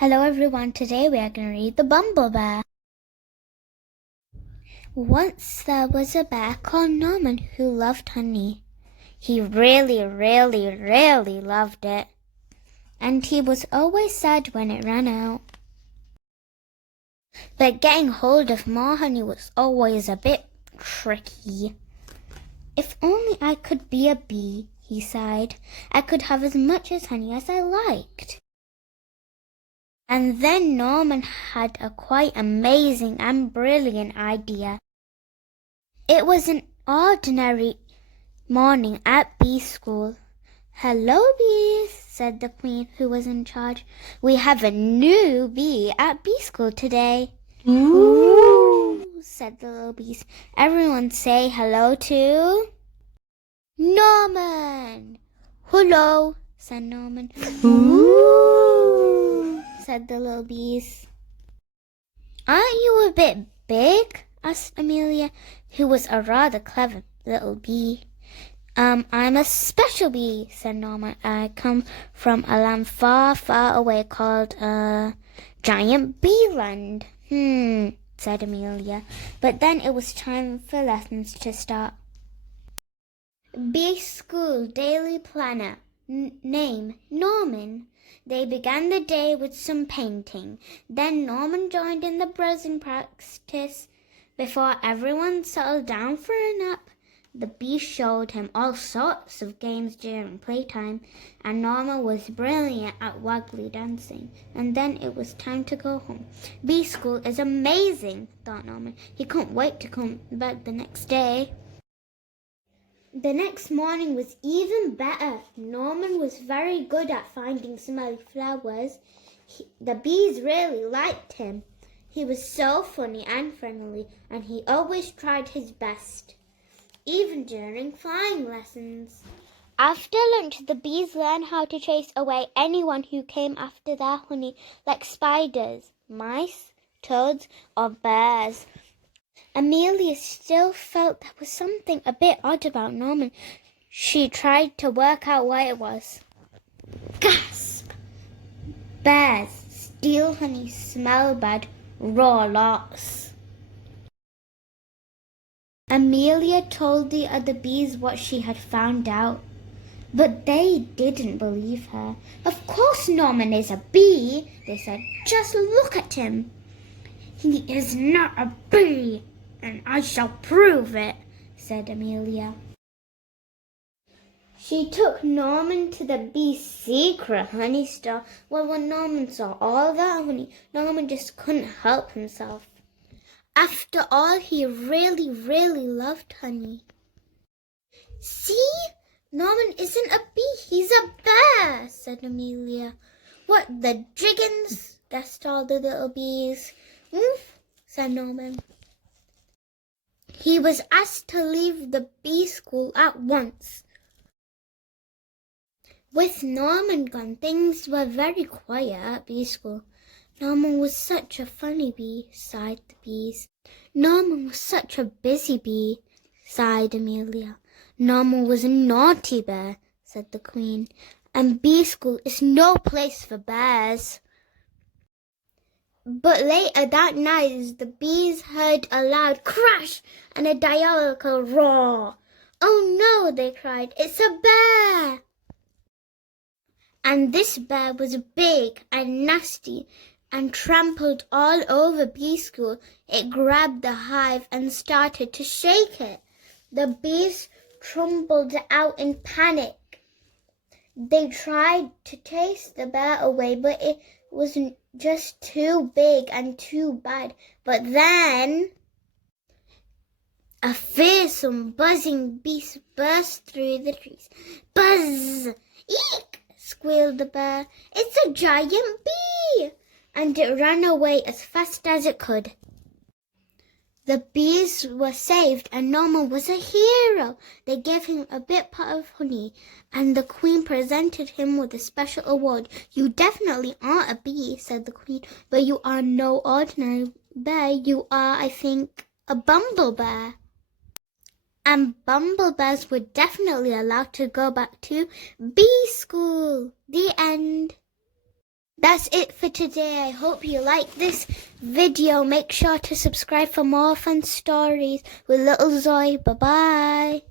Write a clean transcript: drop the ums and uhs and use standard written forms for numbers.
Hello everyone, today we are going to read The Bumble Bear. Once there was a bear called Norman who loved honey. He really loved it. And he was always sad when it ran out. But getting hold of more honey was always a bit tricky. If only I could be a bee, he sighed. I could have as much as honey as I liked. And then Norman had a quite amazing and brilliant idea. It was an ordinary morning at bee school. "Hello, bees," said the queen who was in charge. "We have a new bee at bee school today." "Ooh," said the little bees. "Everyone say hello to Norman." "Hello," said Norman. "Ooh," said the little bees. "Aren't you a bit big?" asked Amelia, who was a rather clever little bee. "I'm a special bee," said Norman. "I come from a land far away called, Giant Bee Land." Said Amelia. But then it was time for lessons to start. Bee School Daily Planner. Name, Norman. They began the day with some painting. Then Norman joined in the buzzing practice. Before everyone settled down for a nap, the bee showed him all sorts of games during playtime, and Norman was brilliant at waggly dancing. And then it was time to go home. Bee school is amazing, thought Norman. He couldn't wait to come back the next day. The next morning was even better. Norman was very good at finding smelly flowers. The bees really liked him. He was so funny and friendly, and he always tried his best, even during flying lessons. After lunch, the bees learned how to chase away anyone who came after their honey, like spiders, mice, toads, or bears. Amelia still felt there was something a bit odd about Norman. She tried to work out what it was. Gasp! Bears steal honey, smell bad, roar lots. Amelia told the other bees what she had found out, but they didn't believe her. "Of course Norman is a bee," they said. "Just look at him." "He is not a bee, and I shall prove it," said Amelia. She took Norman to the bee's secret honey store. Well, when Norman saw all that honey, Norman just couldn't help himself. After all, he really loved honey. "See? Norman isn't a bee, he's a bear," said Amelia. "What the jiggins?" gasped all the little bees. Said Norman. He was asked to leave the bee school at once. With Norman gone, things were very quiet at bee school. "Norman was such a funny bee," sighed the bees. "Norman was such a busy bee," sighed Amelia. "Norman was a naughty bear," said the queen. "And bee school is no place for bears." But later that night, the bees heard a loud crash and a diabolical roar. "Oh no," they cried, "it's a bear!" And this bear was big and nasty and trampled all over bee school. It grabbed the hive and started to shake it. The bees trembled out in panic. They tried to chase the bear away, but it was just too big and too bad. But then a fearsome buzzing beast burst through the trees. "Buzz! Eek!" squealed the bear. "It's a giant bee!" And it ran away as fast as it could. The bees were saved, and Norman was a hero. They gave him a big pot of honey, and the queen presented him with a special award. "You definitely aren't a bee," said the queen, "but you are no ordinary bear. You are, I think, a bumble bear." And bumble bears were definitely allowed to go back to bee school. The end. That's it for today. I hope you like this video. Make sure to subscribe for more fun stories with little Zoey. Bye-bye.